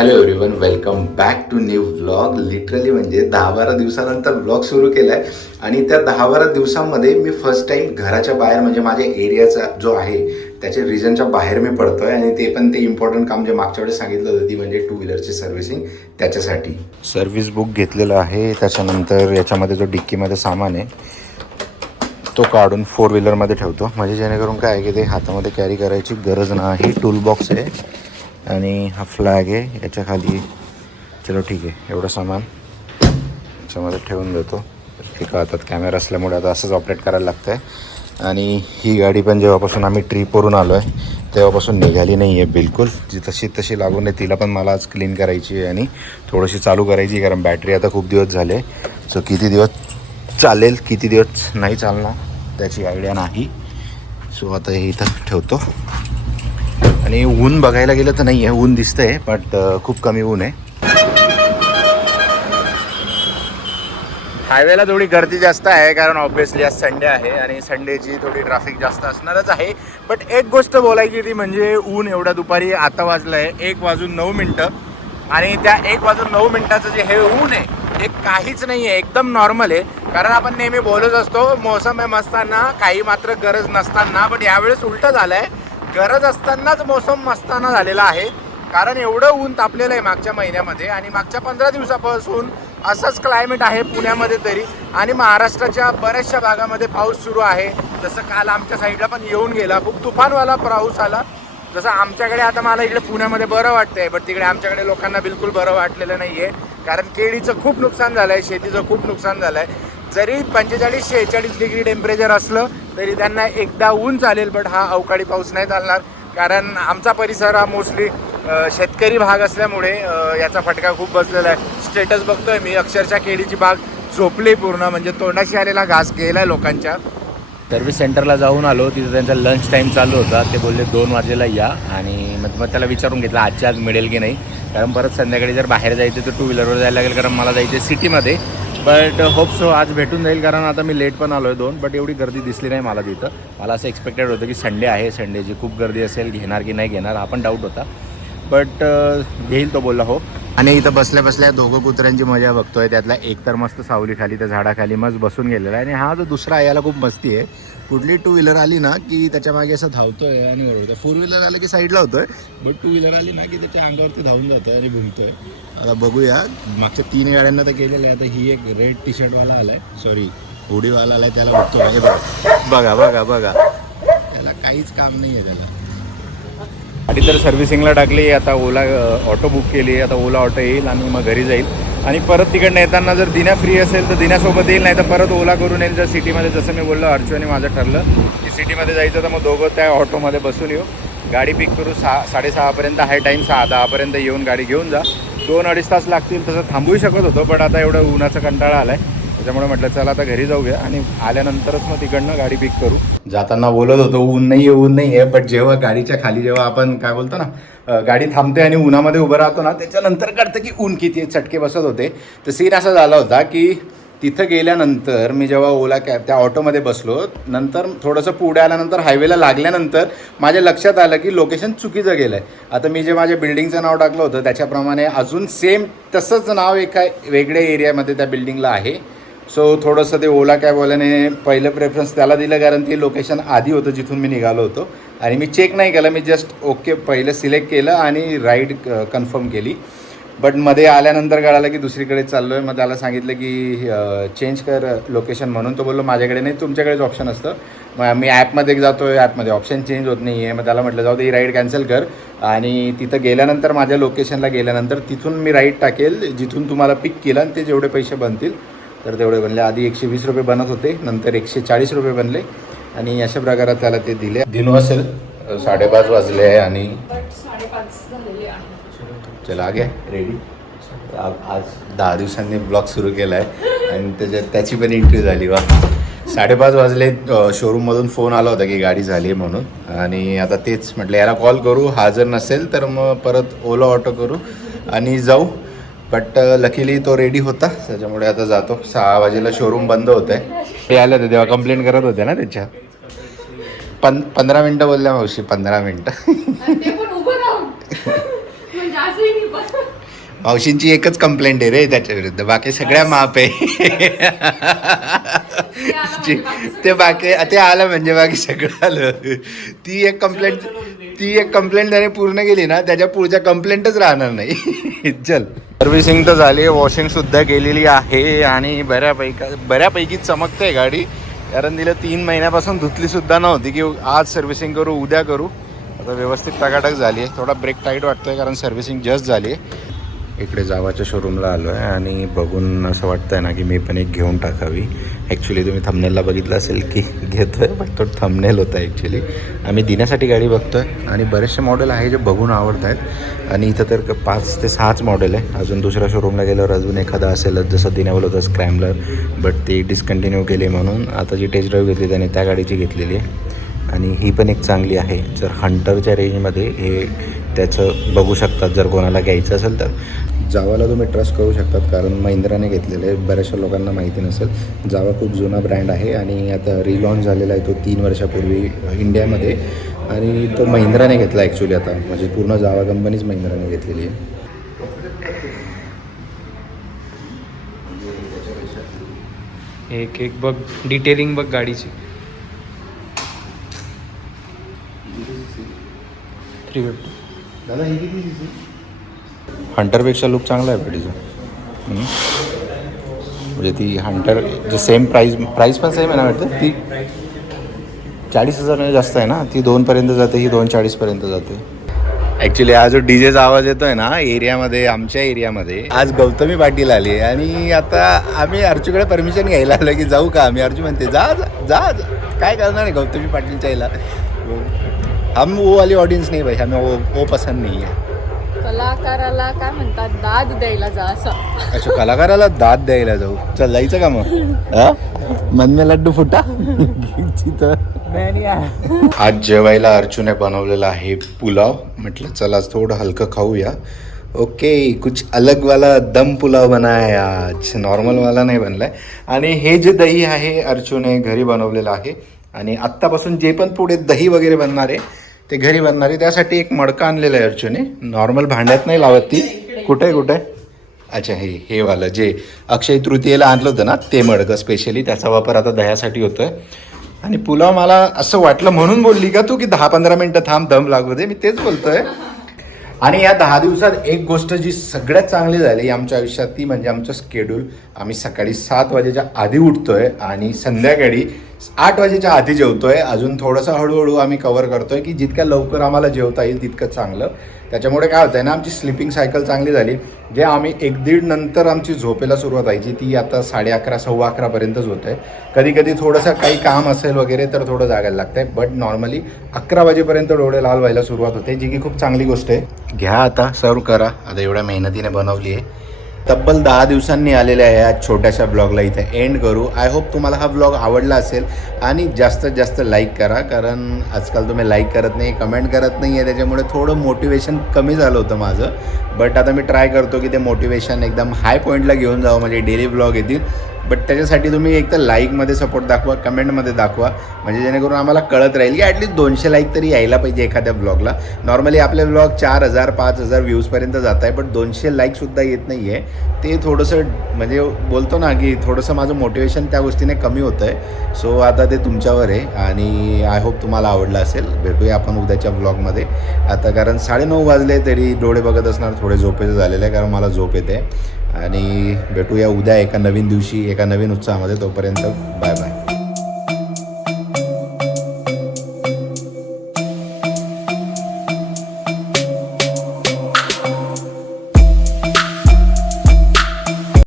Hello everyone, welcome back to new vlog. Literally म्हणजे 10-12 दिवसानंतर vlog सुरू केला आहे आणि त्या 10-12 दिवसामध्ये मी फर्स्ट टाईम घराच्या बाहेर म्हणजे माझ्या एरियाचा जो आहे त्याच्या रिजनच्या बाहेर मी पडतोय आणि ते पण ते इम्पॉर्टंट काम जे मागच्या वेळेस सांगितलं होतं ती म्हणजे टू व्हीलरची सर्व्हिसिंग. त्याच्यासाठी सर्व्हिस बुक घेतलेलं आहे. त्याच्यानंतर याच्यामध्ये जो डिक्कीमध्ये सामान आहे तो काढून फोर व्हीलरमध्ये ठेवतो म्हणजे जेणेकरून काय आहे की ते हातामध्ये कॅरी करायची गरज नाही. टूल बॉक्स आहे आणि हा फ्लॅग आहे याच्या खाली. चलो ठीक आहे, एवढं सामान याच्यामध्ये ठेवून देतो. एका हातात कॅमेरा असल्यामुळे आता असंच ऑपरेट करायला लागतं आहे. आणि ही गाडी पण जेव्हापासून आम्ही ट्रीपवरून आलो आहे तेव्हापासून निघाली नाही आहे बिलकुल. जी तशी तशी लागून आहे तिला पण मला आज क्लीन करायची आहे आणि थोडीशी चालू करायची आहे कारण बॅटरी आता खूप दिवस झाले. सो किती दिवस चालेल किती दिवस नाही चालणार त्याची आयडिया नाही. सो आता हे इथं ठेवतो. आणि ऊन बघायला गेलं तर नाही आहे, ऊन दिसतंय बट खूप कमी ऊन आहे. हायवेला थोडी गर्दी जास्त आहे कारण ऑब्व्हियसली आज संडे आहे आणि संडेची थोडी ट्रॅफिक जास्त असणारच आहे. बट एक गोष्ट बोलायची ती म्हणजे ऊन एवढ्या दुपारी आता वाजलं आहे 1:09 आणि त्या 1:09 जे हे ऊन आहे हे काहीच नाही आहे, एकदम नॉर्मल आहे. कारण आपण नेहमी बोलत असतो मौसम आहे मस्ताना काही मात्र गरज नसताना, बट यावेळेस उलटं झालं आहे. गरज असतानाच मौसम मस्ताना झालेला आहे कारण एवढं ऊन तापलेलं आहे मागच्या महिन्यामध्ये आणि मागच्या 15 दिवसापासून असंच क्लायमेट आहे पुण्यामध्ये तरी. आणि महाराष्ट्राच्या बऱ्याचशा भागामध्ये पाऊस सुरू आहे. जसं काल आमच्या साईडला पण येऊन गेला, खूप तुफानवाला पाऊस आला. जसं आमच्याकडे आता मला इकडे पुण्यामध्ये बरं वाटतंय बट तिकडे आमच्याकडे लोकांना बिलकुल बरं वाटलेलं नाही आहे कारण केळीचं खूप नुकसान झालं आहे, शेतीचं खूप नुकसान झालं आहे. जरी 45-46 डिग्री टेम्परेचर असलं तरी त्यांना एकदा ऊन चालेल बट हा अवकाळी पाऊस नाही चालणार कारण आमचा परिसर हा मोस्टली शेतकरी भाग असल्यामुळे याचा फटका खूप बसलेला आहे. स्टेटस बघतोय मी, अक्षरशः केळीची बाग झोपली पूर्ण, म्हणजे तोंडाशी आलेला घास गेला आहे लोकांच्या. सर्व्हिस सेंटरला जाऊन आलो, तिथं त्यांचा लंच टाईम चालू होता. ते बोलले 2 वाजेला या आणि मग त्याला विचारून घेतलं आजच्या आज मिळेल की नाही कारण परत संध्याकाळी जर बाहेर जायचं तर टू व्हीलरवर जायला लागेल कारण मला जायचं आहे सिटीमध्ये. बट होप सो आज भेटून जाईल कारण आता मी लेट पण आलो आहे 2, बट एवढी गर्दी दिसली नाही मला तिथं. मला असं एक्सपेक्टेड होतं की संडे आहे, संडेची खूप गर्दी असेल, घेणार की नाही घेणार हा पण डाऊट होता. बट घेईल तो बोलला हो. आणि इथं बसल्या बसल्या दोघं कुत्र्यांची मजा बघतोय. त्यातला एक तर मस्त सावली खाली त्या झाडाखाली मस्त बसून गेलेला आहे आणि हा जो दुसरा आहे याला खूप मस्ती आहे. कुठली टू व्हीलर आली ना की त्याच्या मागे असं धावतोय आणि ओरडतोय. फोर व्हीलर आलं की साईडला होतोय बट टू व्हीलर आली ना की त्याच्या अंगावरती धावून जातोय आणि भुंकतोय. आता बघूया, मागच्या 3 गाड्यांना तर केलेलं आहे. आता ही एक रेड टी शर्टवाला आलाय, सॉरी हुडीवाला आलाय, त्याला बघतो हे बघा बघा बघा त्याला काहीच काम नाही आहे त्याला. गाडी तर सर्व्हिसिंगला टाकली. आता ओला ऑटो बुक केली. आता ओला ऑटो येईल आणि मग घरी जाईल आणि परत तिकडनं येताना जर दिन्या फ्री असेल तर दिन्यासोबत येईल, नाही तर परत ओला करून येईल. जर सिटीमध्ये जसं मी बोललो अर्चू आणि माझं ठरलं की सिटीमध्ये जायचं तर मग दोघं त्या ऑटोमध्ये बसून येऊ, गाडी पिक करू. 6-6:30पर्यंत आहे टाईम, 6:10पर्यंत येऊन गाडी घेऊन जा. 2-2.5 तास लागतील. तसं थांबूही शकत होतो बट आता एवढं उन्हाचा कंटाळा आला आहे त्याच्यामुळे म्हटलं चला आता घरी जाऊया आणि आल्यानंतरच मग तिकडनं गाडी पिक करू. जाताना बोलत होतो ऊन नाही आहे ऊन नाही आहे, बट जेव्हा गाडीच्या खाली जेव्हा आपण काय बोलतो ना गाडी थांबते आणि उन्हामध्ये उभं राहतो ना त्याच्यानंतर कळतं की ऊन किती चटके बसत होते. तर सीन असा झाला होता की तिथं गेल्यानंतर मी जेव्हा ओला कॅब त्या ऑटोमध्ये बसलो नंतर थोडंसं पुढे आल्यानंतर हायवेला लागल्यानंतर माझ्या लक्षात आलं की लोकेशन चुकीचं गेलं आहे. आता मी जे माझ्या बिल्डिंगचं नाव टाकलं होतं त्याच्याप्रमाणे अजून सेम तसंच नाव एका वेगळ्या एरियामध्ये त्या बिल्डिंगला आहे. सो थोडंसं ते ओला कॅबवाल्याने पहिलं प्रेफरन्स त्याला दिलं कारण ते लोकेशन आधी होतं जिथून मी निघालो होतो आणि मी चेक नाही केलं, मी जस्ट ओके पहिलं सिलेक्ट केलं आणि राईड कन्फर्म केली. बट मध्ये आल्यानंतर कळालं की दुसरीकडे चाललो आहे. मग त्याला सांगितलं की चेंज कर लोकेशन म्हणून. तो बोललो माझ्याकडे नाही, तुमच्याकडेच ऑप्शन असतं. मग मी ॲपमध्ये जातो आहे, ॲपमध्ये ऑप्शन चेंज होत नाही आहे. मग त्याला म्हटलं जाऊ दे ही राईड कॅन्सल कर आणि तिथं गेल्यानंतर माझ्या लोकेशनला गेल्यानंतर तिथून मी राईड टाकेल जिथून तुम्हाला पिक केलं आणि ते जेवढे पैसे बनतील तर तेवढे बनले. आधी 120 रुपये बनत होते, नंतर 140 रुपये बनले आणि अशा प्रकारात त्याला ते दिले. दिनू असेल 5:30 वाजले आहे आणि 5:30 झालेले आहे. चला आ गया रेडी. आज 10 दिवसांनी ब्लॉग सुरू केला आहे आणि त्याची पण इंटरव्ह्यू झाली. वा 5:30 वाजले. शोरूममधून फोन आला होता की गाडी झाली आहे म्हणून आणि आता तेच म्हटलं याला कॉल करू, हा जर नसेल तर मग परत ओला ऑटो करू आणि जाऊ. बट लकीली तो रेडी होता त्याच्यामुळे आता जातो. 6 वाजेला शोरूम बंद होतं आहे. ते आलं होते तेव्हा कंप्लेंट करत होते ना त्याच्या 15 मिनटं बोलल्या मावशी, 15 मिनटं. ते पण उभं राहून म्हणजे असंही नाही पण मावशींची एकच कंप्लेंट आहे रे त्याच्या विरुद्ध, बाकी सगळ्या माफ आहे. ते आलं म्हणजे बाकी सगळं आलं. ती एक कंप्लेंट त्याने पूर्ण केली ना, त्याच्या पुढच्या कंप्लेंटच राहणार नाही. चल, सर्व्हिसिंग तर झाली, वॉशिंग सुद्धा केलेली आहे आणि बऱ्यापैकी चमकते गाडी. कारण तिला 3 महिन्यापासून धुतली सुद्धा नव्हती की आज सर्व्हिसिंग करू उद्या करू. आता व्यवस्थित टकाटक झाली आहे. थोडा ब्रेक टाईट वाटतोय कारण सर्व्हिसिंग जस्ट झाली आहे. इकडे जावाच्या शोरूमला आलो आहे आणि बघून असं वाटतं आहे ना की मी पण एक घेऊन टाकावी. ॲक्च्युली तुम्ही थंबनेलला बघितलं असेल की घेतो आहे, पण तो थंबनेल होता ॲक्च्युली. आम्ही देण्यासाठी गाडी बघतो आहे आणि बरेचसे मॉडेल आहे जे बघून आवडत आहेत. आणि इथं तर 5 ते 6च मॉडेल आहे. अजून दुसऱ्या शोरूमला गेल्यावर अजून एखादा असेलच, जसं दिने बोलत होतं स्क्रॅम्बलर, बट ते डिस्कंटिन्यू केले म्हणून आता जी टेस्ट ड्राईव्ह घेतली त्याने त्या गाडीची घेतलेली आहे. आणि ही पण एक चांगली आहे. जर हंटरच्या रेंजमध्ये हे त्याचं बघू शकतात जर कोणाला घ्यायचं असेल तर. जावाला तुम्ही ट्रस्ट करू शकतात कारण महिंद्राने घेतलेलं आहे. बऱ्याचशा लोकांना माहिती नसेल, जावा खूप जुना ब्रँड आहे आणि आता रिलॉन्च झालेला आहे तो 3 वर्षापूर्वी इंडियामध्ये. आणि तो महिंद्राने घेतला ॲक्च्युली आता, म्हणजे पूर्ण जावा कंपनीच महिंद्राने घेतलेली आहे. एक बघ, डिटेलिंग बघ गाडीची. 350. दादा ही किती? हंटरपेक्षा लुक चांगला आहे गाडीचा. म्हणजे ती हंटर जे सेम प्राईस पण सेम आहे ना वाटतं. ती 40,000 जास्त आहे ना, ती 2पर्यंत जाते, ही 240पर्यंत जाते. ॲक्च्युली हा जो डीजेचा आवाज येतो आहे ना एरियामध्ये, आमच्या एरियामध्ये आज गौतमी पाटील आली आहे आणि आता आम्ही अर्चूकडे परमिशन घ्यायला आलो की जाऊ का आम्ही. अर्चू म्हणते जा जा जा, काय करणार आहे गौतमी पाटीलच्या यायला. हम वो वाली ऑडियन्स नाही भाई, हमें वो पसंद नाही आहे. कलाकाराला काय म्हणतात, दाद द्यायला जा असं. अच्छा, कलाकाराला दाद द्यायला जाऊ. चल जायचं का मग? मन में लड्डू फुटा. आज जेवायला अर्जुने बनवलेला आहे पुलाव. म्हटलं चल आज थोडं हलकं खाऊया. ओके, कुछ अलग वाला दम पुलाव बनाय आज, नॉर्मल वाला नाही बनलाय. आणि हे जे दही आहे अर्जुने घरी बनवलेलं आहे. आणि आत्तापासून जे पण पुढे दही वगैरे बनणार आहे ते घरी बनणार आहे. त्यासाठी एक मडका आणलेला आहे अर्जुने. नॉर्मल भांड्यात नाही लावत ती. कुठे अच्छा, हे वालं जे अक्षय तृतीयेला आणलं होतं ना ते मडकं स्पेशली, त्याचा वापर आता दह्यासाठी होतोय. आणि पुलाव मला असं वाटलं म्हणून बोलली का तू की 10-15 मिनटं थांब, दम लागू दे. मी तेच बोलतोय. आणि या 10 दिवसात एक गोष्ट जी सगळ्यात चांगली झाली आमच्या आयुष्यात ती म्हणजे आमचं स्केड्यूल. आम्ही सकाळी 7 वाजेच्या आधी उठतोय आणि संध्याकाळी 8 वाजेच्या आधी जेवतोय. अजून थोडंसं हळूहळू आम्ही कव्हर करतोय की जितक्या लवकर आम्हाला जेवता येईल तितकं चांगलं. त्याच्यामुळे काय होतं आहे ना, आमची स्लिपिंग सायकल चांगली झाली. जे आम्ही 1-1.5 नंतर आमची झोपेला सुरुवात व्हायची ती आता 11:30-11:15पर्यंतच होत आहे. कधी कधी थोडंसं काही काम असेल वगैरे तर थोडं जागायला लागतं आहे, बट नॉर्मली 11 वाजेपर्यंत डोळे लाल व्हायला सुरुवात होते, जी की खूप चांगली गोष्ट आहे. घ्या आता, सर्व करा. आता एवढ्या मेहनतीने बनवली आहे. तब्बल 10 दिवसांनी आलेल्या आहे या छोट्याशा ब्लॉगला इथे एंड करू. आय होप तुम्हाला हा ब्लॉग आवडला असेल आणि जास्तीत जास्त लाईक करा. कारण आजकाल तुम्ही लाईक करत नाही, कमेंट करत नाही आहे, त्याच्यामुळे थोडं मोटिवेशन कमी झालं होतं माझं. बट आता मी ट्राय करतो की ते मोटिवेशन एकदम हाय पॉईंटला घेऊन जावं, म्हणजे डेली ब्लॉग येतील. बट त्याच्यासाठी तुम्ही एक तर लाईकमध्ये सपोर्ट दाखवा, कमेंटमध्ये दाखवा, म्हणजे जेणेकरून आम्हाला कळत राहील की ॲटलीस्ट 200 लाईक तरी यायला पाहिजे एखाद्या ब्लॉगला. नॉर्मली आपले ब्लॉग 4,000-5,000 व्ह्यूजपर्यंत जात आहे, बट 200 लाईकसुद्धा येत नाही आहे. ते थोडंसं म्हणजे बोलतो ना की थोडंसं माझं मोटिवेशन त्या गोष्टीने कमी होतं आहे. सो आता ते तुमच्यावर आहे आणि आय होप तुम्हाला आवडलं असेल. भेटूया आपण उद्याच्या ब्लॉगमध्ये आता, कारण 9:30 वाजले तरी डोळे बघत असणार, थोडे झोपेचं झालेलं आहे कारण मला झोप येते. आणि भेटूया उद्या एका नवीन दिवशी एका नवीन उत्साहामध्ये. तोपर्यंत बाय बाय.